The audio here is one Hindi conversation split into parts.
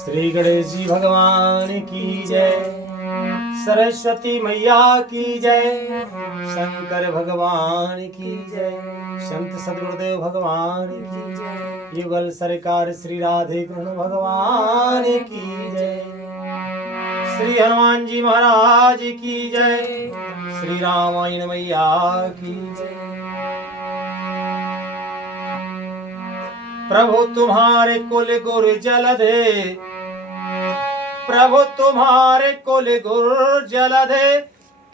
श्री गणेश जी भगवान की जय, सरस्वती मैया की जय, शंकर भगवान की जय, संत सद्गुरुदेव भगवान की जय, युगल सरकार श्री राधे कृष्ण भगवान की जय, श्री हनुमान जी महाराज की जय, श्री रामायण मैया की जय। प्रभु तुम्हारे कुल गुरु जलधे, प्रभु तुम्हारे कुल गुरु जलधे,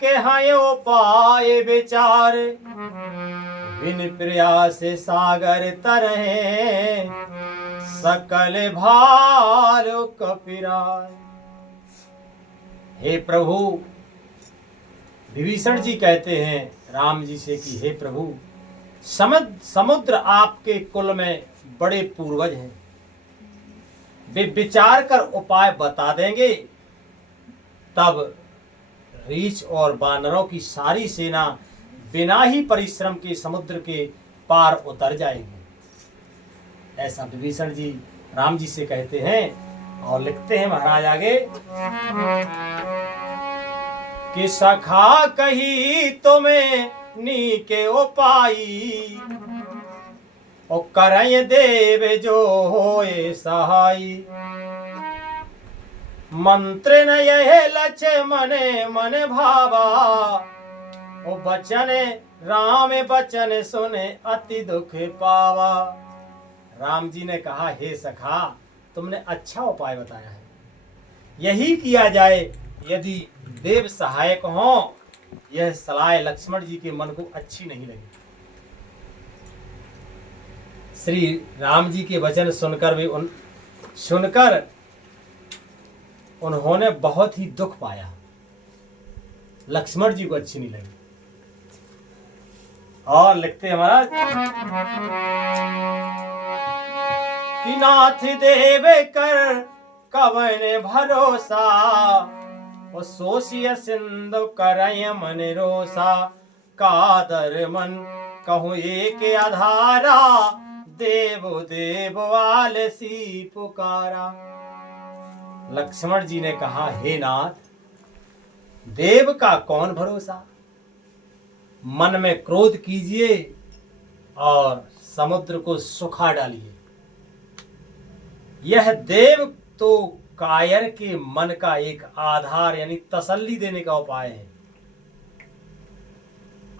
के हैं पाए विचार, बिन प्रयास सागर तरहे, सकल भालो कपिराय। हे प्रभु, विभीषण जी कहते हैं राम जी से कि हे प्रभु, समुद्र आपके कुल में बड़े पूर्वज हैं, वे विचार कर उपाय बता देंगे, तब रीछ और बानरों की सारी सेना बिना ही परिश्रम के समुद्र के पार उतर जाएगी। ऐसा विभीषण जी राम जी से कहते हैं। और लिखते हैं महाराज आगे कि सखा कही तुम्हें नीके उपाई, ओ करय देव जो होए सहाई, मंत्र न यह लक्ष्य मने मन भावा, ओ बचन राम बचन सुने अति दुख पावा। राम जी ने कहा, हे सखा, तुमने अच्छा उपाय बताया है, यही किया जाए यदि देव सहायक हो। यह सलाह लक्ष्मण जी के मन को अच्छी नहीं लगी। श्री राम जी के वचन सुनकर उन्होंने बहुत ही दुख पाया, लक्ष्मण जी को अच्छी नहीं लगी। और लिखते हैं महाराज कि नाथ देव कर कवन भरोसा, ओ सोशिय सिंधु करय मन रोसा, कादर मन कहूँ एक आधारा, देव देव आलसी पुकारा। लक्ष्मण जी ने कहा, हे नाथ, देव का कौन भरोसा, मन में क्रोध कीजिए और समुद्र को सुखा डालिए। यह देव तो कायर के मन का एक आधार यानी तसल्ली देने का उपाय है।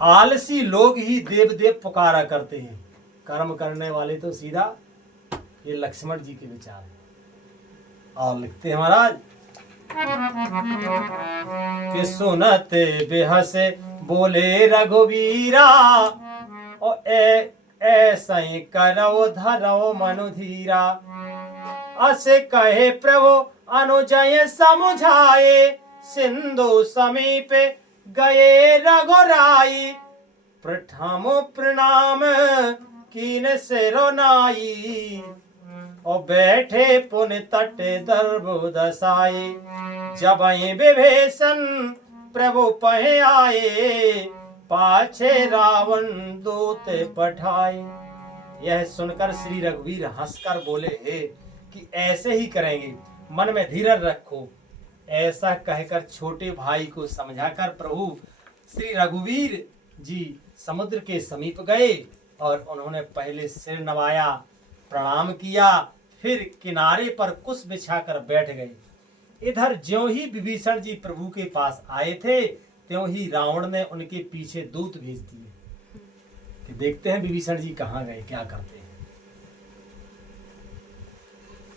आलसी लोग ही देव देव पुकारा करते हैं, कर्म करने वाले तो सीधा। ये लक्ष्मण जी के विचार है। और लिखते हैं महाराज कि सुनते बेहसे बोले रघुवीरा, और ऐसा ही करो धरो मनुधीरा, असे कहे प्रभु अनुजय समुझाए, सिंधु समीप गए रघुराई, प्रथम प्रणाम कीन सिरोनाई, और बैठे पुन तट दर्भ दसाई, जब विभीषण प्रभु पहे आए, पाछे रावण दूत पठाए। यह सुनकर श्री रघुवीर हंसकर बोले, हे कि ऐसे ही करेंगे, मन में धीरज रखो। ऐसा कहकर छोटे भाई को समझाकर प्रभु श्री रघुवीर जी समुद्र के समीप गए और उन्होंने पहले सिर नवाया, प्रणाम किया, फिर किनारे पर कुश बिछाकर बैठ गए। इधर ज्यों ही विभीषण जी प्रभु के पास आए थे, त्यों ही रावण ने उनके पीछे दूत भेज दिए कि देखते हैं विभीषण जी कहाँ गए, क्या करते हैं।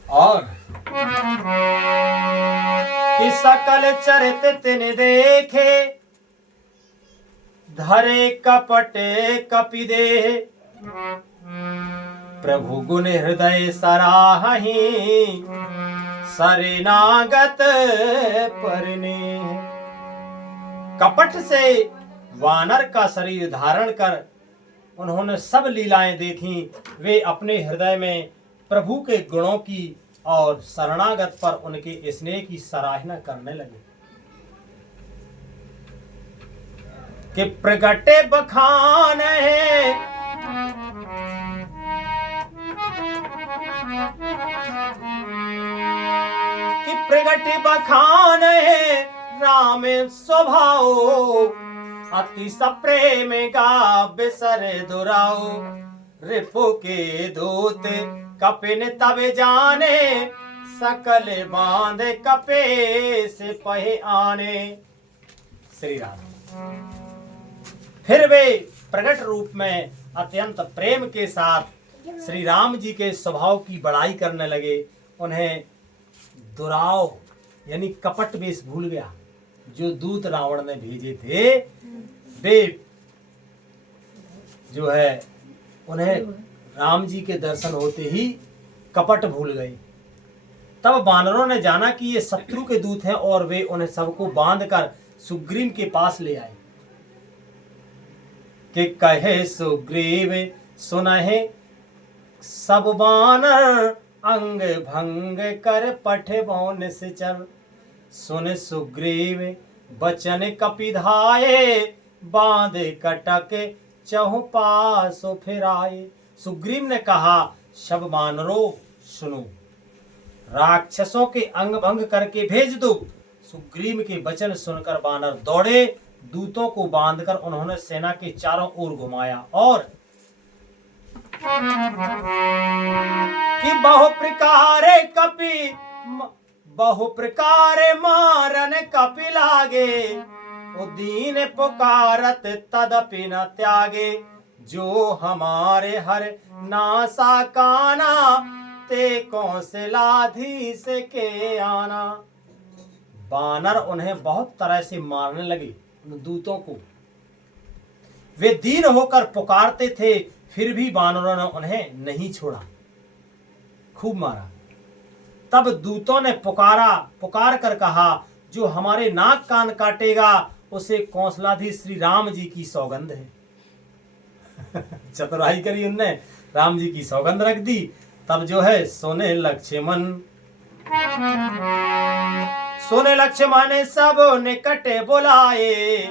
और कि सकल चरित तिन देखे, धरे कपटे कपि देह, प्रभु गुण हृदय सराहि, शरणागत परने। कपट से वानर का शरीर धारण कर उन्होंने सब लीलाएं देखी। वे अपने हृदय में प्रभु के गुणों की और शरणागत पर उनके स्नेह की सराहना करने लगे कि प्रगटे बखान है, प्रगट बखान है राम स्वभाव, अति सप्रेम का बिसर दुराओ। रिपु के दूत कपिन तब जाने, सकल बांध कपे से पहे आने। श्री राम फिर वे प्रकट रूप में अत्यंत प्रेम के साथ श्री राम जी के स्वभाव की बड़ाई करने लगे। उन्हें दुराव यानी कपट वेश भूल गया। जो दूत रावण ने भेजे थे वे जो है उन्हें राम जी के दर्शन होते ही कपट भूल गए। तब वानरों ने जाना कि ये शत्रु के दूत हैं और वे उन्हें सबको बांधकर सुग्रीव के पास ले आए। कि कहे सुग्रीव सुनहे सब बानर, अंग भंग कर पठे बौन से चल। सुन सुग्रीव बचन कपिधाये, बांध कटक चहु पासो फिराए। सुग्रीव ने कहा सब बानरों सुनो, राक्षसों के अंग भंग करके भेज दो। सुग्रीव के वचन सुनकर बानर दौड़े। दूतों को बांधकर उन्होंने सेना के चारों ओर घुमाया और कि बहु प्रकारे मारन कपि लागे, दीन पुकारत तदपि न त्यागे। जो हमारे हर नासा काना, ते कौशलाधीश के आना। बानर उन्हें बहुत तरह से मारने लगे। दूतों को वे दीन होकर पुकारते थे, फिर भी बानरों ने उन्हें नहीं छोड़ा, खूब मारा। तब दूतों ने पुकार कर कहा जो हमारे नाक कान काटेगा उसे कौशलाधीश श्री राम जी की सौगंध है। चतुराई करी उनने, राम जी की सौगंध रख दी। तब जो है सोने लक्ष्मण सब निकटे बुलाए,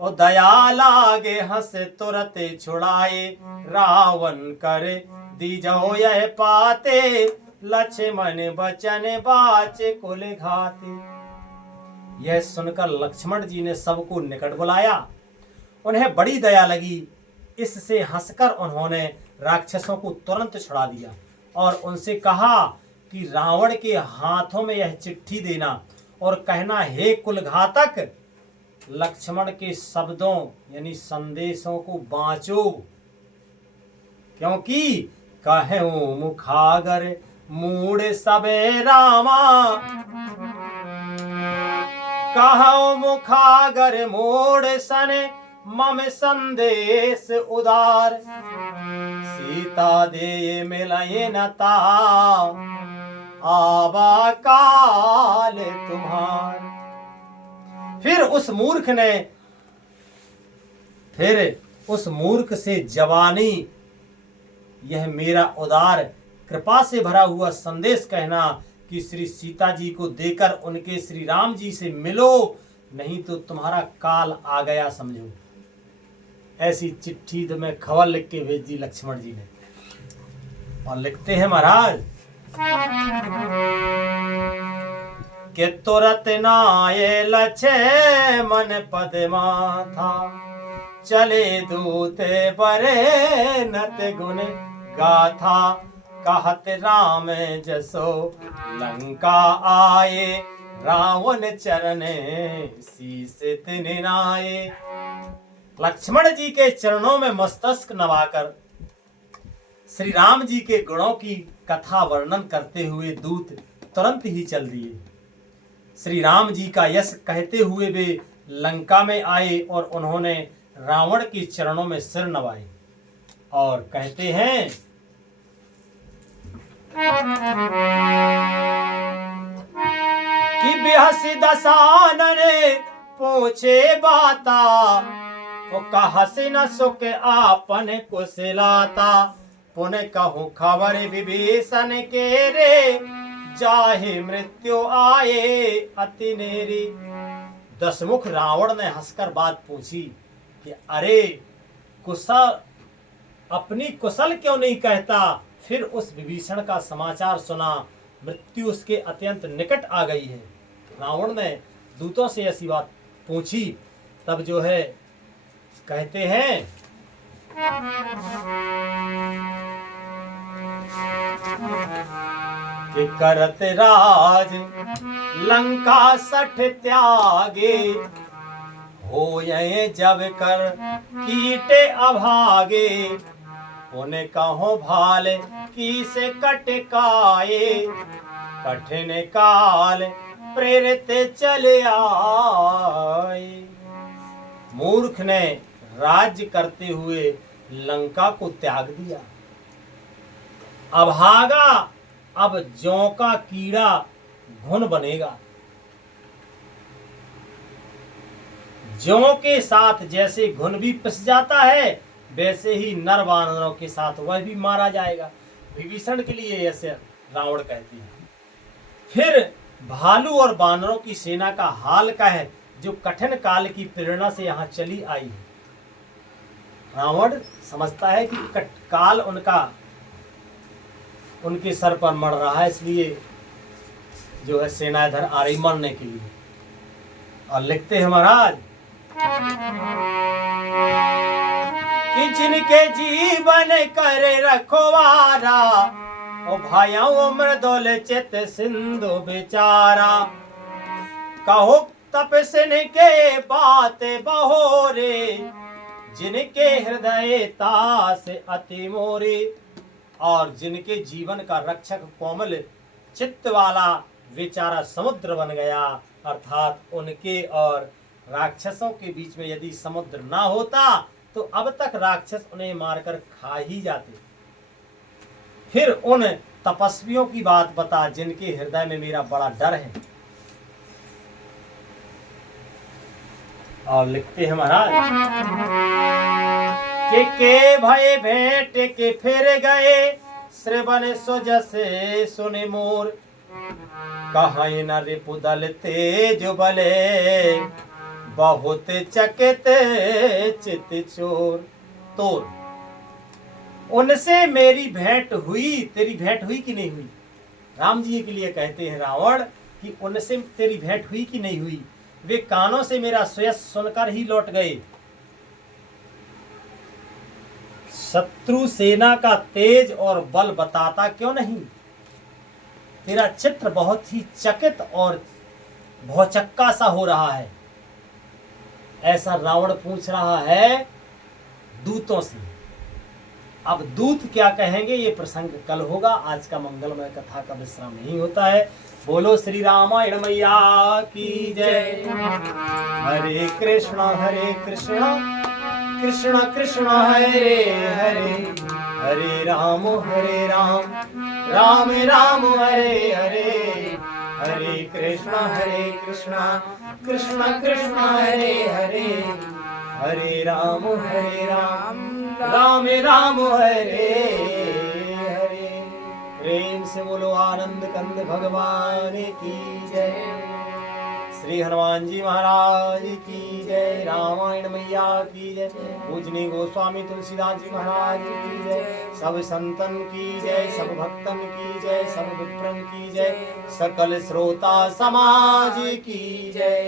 और दया लागे हंस तुरत छुड़ाए। रावण कर दीजो यह पाते, लक्ष्मण बचन बाचे कुल घाते। यह सुनकर लक्ष्मण जी ने सबको निकट बुलाया। उन्हें बड़ी दया लगी। इससे हंसकर उन्होंने राक्षसों को तुरंत छुड़ा दिया और उनसे कहा कि रावण के हाथों में यह चिट्ठी देना और कहना, हे कुलघातक, लक्ष्मण के शब्दों यानी संदेशों को बाँचो, क्योंकि कहूं मुखागर मूड सबे रामा। कहूं मुखागर मूड सने, मम संदेश उदार। सीता दे मिलये न ताव, आवा काल तुम्हार। फिर उस मूर्ख से जवानी यह मेरा उदार कृपा से भरा हुआ संदेश कहना कि श्री सीता जी को देकर उनके श्री राम जी से मिलो, नहीं तो तुम्हारा काल आ गया समझो। ऐसी चिट्ठी तो मैं खबर लिख के भेज दी लक्ष्मण जी ने। और लिखते हैं महाराज कि तुरत नाये लक्ष्मण पद माथा, चले दूते बरे नत गुण गाथा। कहत राम जसो लंका आए, रावण चरणे शीस तिन नाये। लक्ष्मण जी के चरणों में मस्तक नवाकर श्री राम जी के गुणों की कथा वर्णन करते हुए दूत तुरंत ही चल दिए। श्री राम जी का यश कहते हुए वे लंका में आए और उन्होंने रावण के चरणों में सिर नवाए और कहते हैं कि बिहसी दसानन पूछे बाता, वो कहसी न सुख आपन कुशलाता। पुन कहूँ खबर विभीषण के रे, जाहे मृत्यु आए अति नेरी। दशमुख रावण ने हंसकर बात पूछी कि अरे कुशल, अपनी कुशल क्यों नहीं कहता। फिर उस विभीषण का समाचार सुना मृत्यु उसके अत्यंत निकट आ गई है। रावण ने दूतों से ऐसी बात पूछी, तब जो है कहते हैं कि करत राज लंका सठ त्यागे, होए जब कर कीटे अभागे, उन्हें कहो भाल की से कटकाए, कठिन काल प्रेरित चले आए। मूर्ख ने राज्य करते हुए लंका को त्याग दिया, अभागा अब जौ का कीड़ा घुन बनेगा। जौ के साथ जैसे घुन भी पिस जाता है, वैसे ही नर वानरों के साथ वह भी मारा जाएगा। विभीषण के लिए ऐसे रावण कहते हैं। फिर भालू और वानरों की सेना का हाल का है, जो कठिन काल की प्रेरणा से यहाँ चली आई है। रावण समझता है कि काल उनके सर पर मर रहा है, इसलिए जो है सेना इधर आ रही मरने के लिए। और लिखते हैं महाराज कि जिनके जीवन करे रखवारा, ओ भाइयों मृदुल चित सिंधु बेचारा, कहो तपस्विन के बात बहोरे, जिनके हृदय तास अति मोरे। और जिनके जीवन का रक्षक कोमल चित्त वाला बेचारा समुद्र बन गया, अर्थात उनके और राक्षसों के बीच में यदि समुद्र ना होता तो अब तक राक्षस उन्हें मारकर खा ही जाते। फिर उन तपस्वियों की बात बता जिनके हृदय में मेरा बड़ा डर है। और लिखते हैं महाराज के भय भेंट के फिर गए, श्रवण सुजसे सुने मोर, कहीं न रिपुदल तेज बले, बहुत चकित चित चोर तोर। उनसे मेरी भेंट हुई, तेरी भेंट हुई कि नहीं हुई? राम जी के लिए कहते हैं रावण कि उनसे तेरी भेंट हुई कि नहीं हुई? वे कानों से मेरा सुयस सुनकर ही लौट गए। शत्रु सेना का तेज और बल बताता क्यों नहीं? तेरा चित्र बहुत ही चकित और भौचक्का सा हो रहा है। ऐसा रावण पूछ रहा है दूतों से। अब दूत क्या कहेंगे ये प्रसंग कल होगा। आज का मंगलमय कथा का विश्राम नहीं होता है। बोलो श्री रामायण मैया की जय। हरे कृष्ण कृष्ण कृष्ण हरे हरे, हरे राम राम राम हरे हरे, हरे कृष्ण कृष्ण कृष्ण हरे हरे, हरे राम राम राम हरे हरे। प्रेम से बोलो आनंद कंद भगवान की जय। श्री हनुमान जी महाराज की जय। रामायण मैया की जय। पूजनी गोस्वामी तुलसीदास जी महाराज की जय। सब संतन की जय, सब भक्तन की जय, सब विप्रन की जय, सकल श्रोता समाज की जय।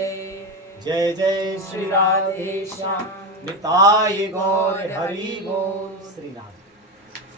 जय जय श्री राधे श्याम, निताय गौर हरि बोल। श्री राधे।